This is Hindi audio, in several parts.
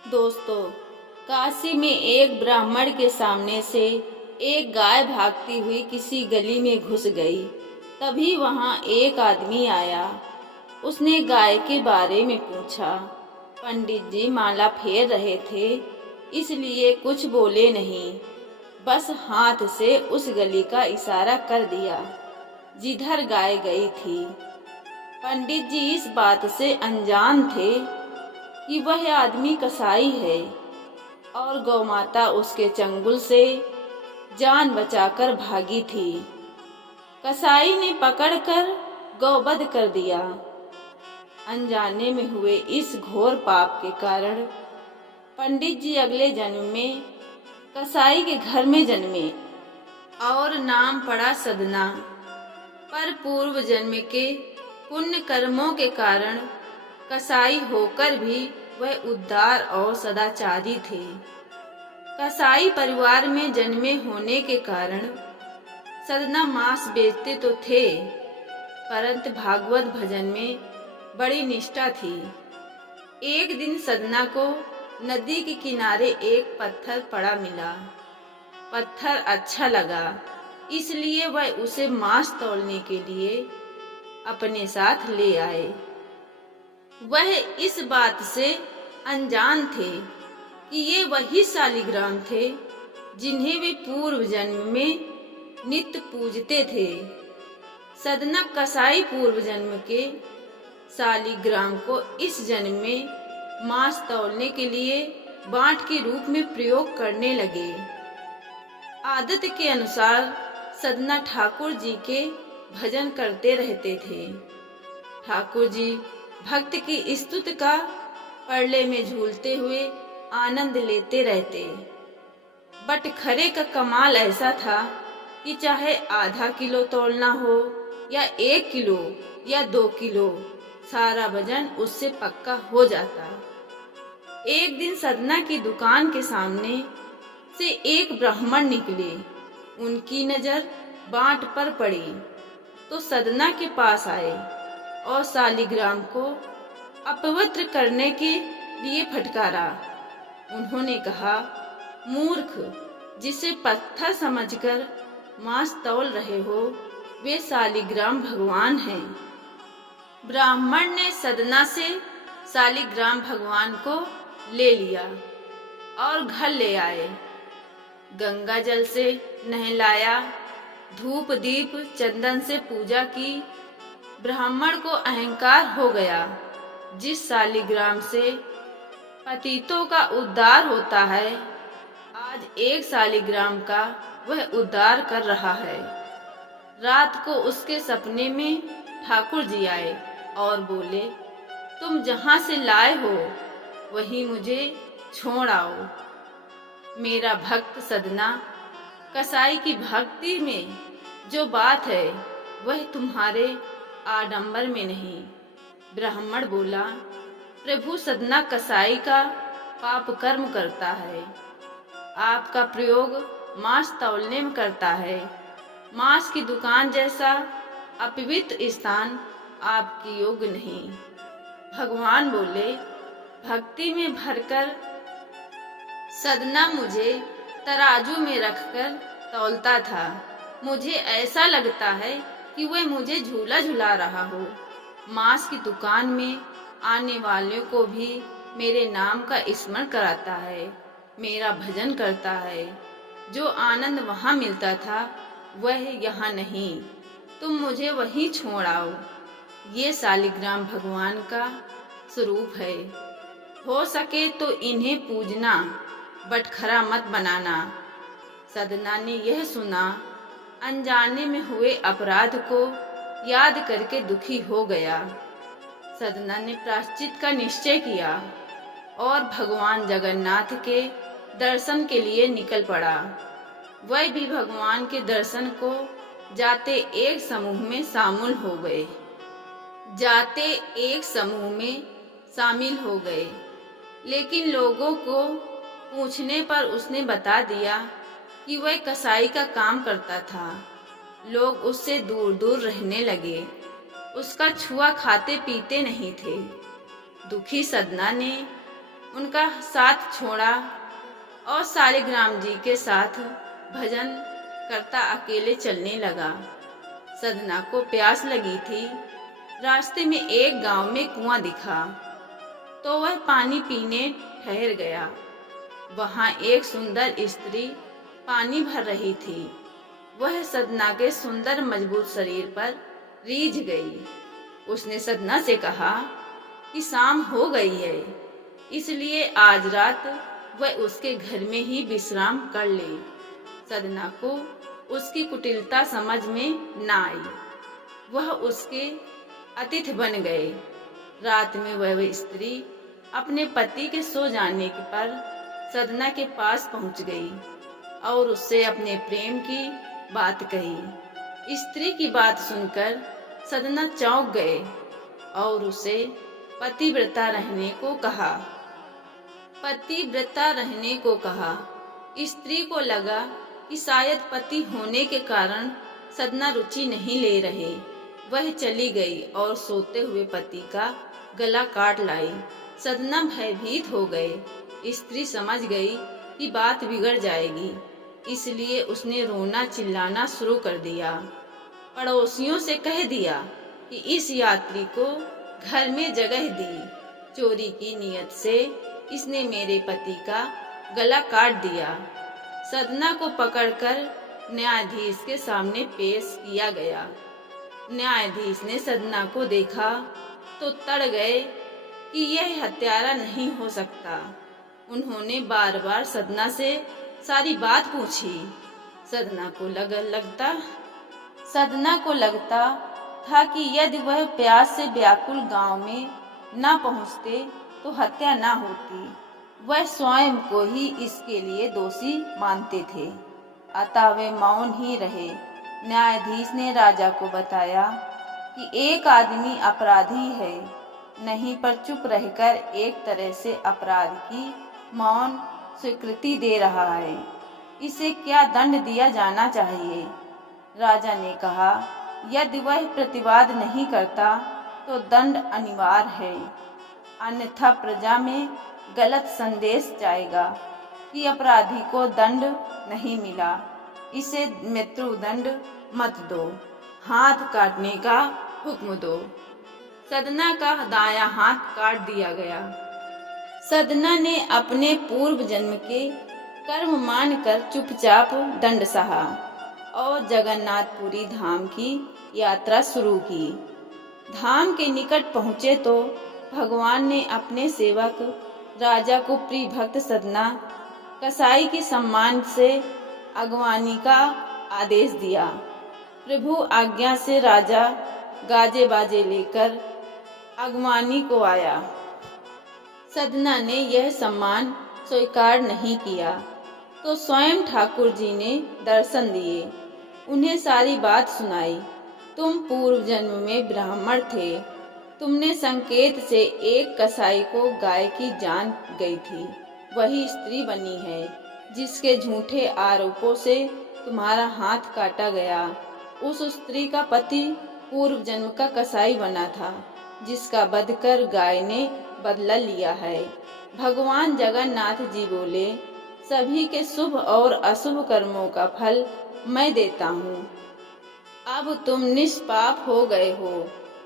दोस्तों, काशी में एक ब्राह्मण के सामने से एक गाय भागती हुई किसी गली में घुस गई। तभी वहां एक आदमी आया। उसने गाय के बारे में पूछा। पंडित जी माला फेर रहे थे, इसलिए कुछ बोले नहीं, बस हाथ से उस गली का इशारा कर दिया जिधर गाय गई थी। पंडित जी इस बात से अनजान थे कि वह आदमी कसाई है और गौमाता उसके चंगुल से जान बचाकर भागी थी। कसाई ने पकड़कर गौवध कर दिया। अनजाने में हुए इस घोर पाप के कारण पंडित जी अगले जन्म में कसाई के घर में जन्मे और नाम पड़ा सदना। पर पूर्व जन्म के पुण्य कर्मों के कारण कसाई होकर भी वह उदार और सदाचारी थे। कसाई परिवार में जन्मे होने के कारण सदना मांस बेचते तो थे, परंतु भागवत भजन में बड़ी निष्ठा थी। एक दिन सदना को नदी के किनारे एक पत्थर पड़ा मिला। पत्थर अच्छा लगा, इसलिए वह उसे मांस तौलने के लिए अपने साथ ले आए। वह इस बात से अनजान थे कि ये वही शालिग्राम थे जिन्हें वे पूर्व जन्म में नित्य पूजते थे। सदना कसाई पूर्व जन्म के शालिग्राम को इस जन्म में मांस तौलने के लिए बांट के रूप में प्रयोग करने लगे। आदत के अनुसार सदना ठाकुर जी के भजन करते रहते थे। ठाकुर जी भक्त की स्तुति का परले में झूलते हुए आनंद लेते रहते। बटखरे का कमाल ऐसा था कि चाहे आधा किलो तौलना हो या 1 किलो या 2 किलो, सारा वजन उससे पक्का हो जाता। एक दिन सदना की दुकान के सामने से एक ब्राह्मण निकले। उनकी नजर बांट पर पड़ी तो सदना के पास आए और शालिग्राम को अपवित्र करने के लिए फटकारा। उन्होंने कहा, मूर्ख, जिसे पत्थर समझकर मांस तौल रहे हो, वे शालिग्राम भगवान हैं। ब्राह्मण ने सदना से शालिग्राम भगवान को ले लिया और घर ले आए। गंगा जल से नहलाया, धूप दीप चंदन से पूजा की। ब्राह्मण को अहंकार हो गया। जिस शालिग्राम से पतितों का उद्धार होता है, आज एक शालिग्राम का वह उद्धार कर रहा है। रात को उसके सपने में ठाकुर जी आए और बोले, तुम जहां से लाए हो वहीं मुझे छोड़ आओ। मेरा भक्त सदना, कसाई की भक्ति में जो बात है वह तुम्हारे आडंबर में नहीं। ब्राह्मण बोला, प्रभु, सदना कसाई का पाप कर्म करता है। आपका प्रयोग मांस तौलने में करता है। मांस की दुकान जैसा अपवित्र स्थान आपकी योग्य नहीं। भगवान बोले, भक्ति में भरकर सदना मुझे तराजू में रखकर तौलता था। मुझे ऐसा लगता है कि वह मुझे झूला झुला रहा हो। मांस की दुकान में आने वालों को भी मेरे नाम का स्मरण कराता है, मेरा भजन करता है। जो आनंद वहां मिलता था वह यहाँ नहीं। तुम मुझे वहीं छोड़ आओ। ये शालिग्राम भगवान का स्वरूप है। हो सके तो इन्हें पूजना, बटखरा मत बनाना। सदना ने यह सुना। अनजाने में हुए अपराध को याद करके दुखी हो गया। सदना ने प्रायश्चित का निश्चय किया और भगवान जगन्नाथ के दर्शन के लिए निकल पड़ा। वह भी भगवान के दर्शन को जाते एक समूह में शामिल हो गए। लेकिन लोगों को पूछने पर उसने बता दिया कि वह कसाई का काम करता था। लोग उससे दूर दूर रहने लगे। उसका छुआ खाते पीते नहीं थे। दुखी सदना ने उनका साथ छोड़ा और शालिग्राम जी के साथ भजन करता अकेले चलने लगा। सदना को प्यास लगी थी। रास्ते में एक गांव में कुआं दिखा तो वह पानी पीने ठहर गया। वहां एक सुंदर स्त्री पानी भर रही थी। वह सदना के सुंदर मजबूत शरीर पर रीझ गई। उसने सदना से कहा कि शाम हो गई है, इसलिए आज रात वह उसके घर में ही विश्राम कर ले। सदना को उसकी कुटिलता समझ में न आई। वह उसके अतिथि बन गए। रात में वह स्त्री अपने पति के सो जाने पर सदना के पास पहुंच गई और उससे अपने प्रेम की बात कही। स्त्री की बात सुनकर सदना चौंक गए और उसे पतिव्रता रहने को कहा। स्त्री को लगा कि शायद पति होने के कारण सदना रुचि नहीं ले रहे। वह चली गई और सोते हुए पति का गला काट लाई। सदना भयभीत हो गए। स्त्री समझ गई कि बात बिगड़ जाएगी, इसलिए उसने रोना चिल्लाना शुरू कर दिया। पड़ोसियों से कह दिया कि इस यात्री को घर में जगह दी। चोरी की नीयत से इसने मेरे पति का गला काट दिया। सदना को पकड़कर न्यायाधीश के सामने पेश किया गया। न्यायाधीश ने सदना को देखा तो तड़ गए कि यह हत्यारा नहीं हो सकता। उन्होंने बार बार सदना से सारी बात पूछी। सदना को लगता था कि यदि वह प्यास से व्याकुल गांव में न पहुंचते तो हत्या न होती। वह स्वयं को ही इसके लिए दोषी मानते थे, अतः वे मौन ही रहे। न्यायाधीश ने राजा को बताया कि एक आदमी अपराधी है, नहीं पर चुप रहकर एक तरह से अपराध की मौन स्वीकृति दे रहा है। इसे क्या दंड दिया जाना चाहिए? राजा ने कहा, यदि वह प्रतिवाद नहीं करता तो दंड अनिवार्य है, अन्यथा प्रजा में गलत संदेश जाएगा कि अपराधी को दंड नहीं मिला। इसे मृत्युदंड मत दो, हाथ काटने का हुक्म दो। सदना का दायां हाथ काट दिया गया। सदना ने अपने पूर्व जन्म के कर्म मानकर चुपचाप दंड सहा और जगन्नाथपुरी धाम की यात्रा शुरू की। धाम के निकट पहुँचे तो भगवान ने अपने सेवक राजा को प्रिय भक्त सदना कसाई के सम्मान से अगवानी का आदेश दिया। प्रभु आज्ञा से राजा गाजे बाजे लेकर अगवानी को आया। सदना ने यह सम्मान स्वीकार नहीं किया तो स्वयं ठाकुर जी ने दर्शन दिए, उन्हें सारी बात सुनाई। तुम पूर्व जन्म में ब्राह्मण थे। तुमने संकेत से एक कसाई को गाय की जान गई थी, वही स्त्री बनी है जिसके झूठे आरोपों से तुम्हारा हाथ काटा गया। उस स्त्री का पति पूर्व जन्म का कसाई बना था, जिसका वध कर गाय ने बदला लिया है। भगवान जगन्नाथ जी बोले, सभी के शुभ और अशुभ कर्मों का फल मैं देता हूँ। अब तुम निष्पाप हो गए हो।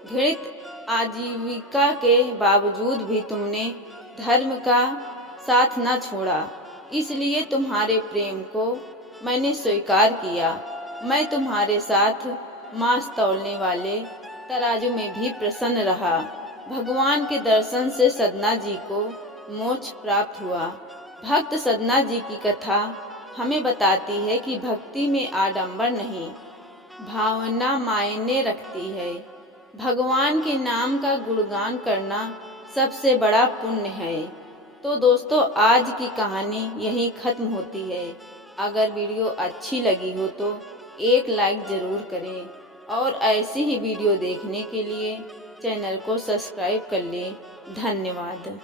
घृणित आजीविका के बावजूद भी तुमने धर्म का साथ न छोड़ा, इसलिए तुम्हारे प्रेम को मैंने स्वीकार किया। मैं तुम्हारे साथ मांस तौलने वाले तराजू में भी प्रसन्न रहा। भगवान के दर्शन से सदना जी को मोक्ष प्राप्त हुआ। भक्त सदना जी की कथा हमें बताती है कि भक्ति में आडंबर नहीं, भावना मायने रखती है। भगवान के नाम का गुणगान करना सबसे बड़ा पुण्य है। तो दोस्तों, आज की कहानी यहीं खत्म होती है। अगर वीडियो अच्छी लगी हो तो एक लाइक ज़रूर करें और ऐसी ही वीडियो देखने के लिए चैनल को सब्सक्राइब कर लें। धन्यवाद।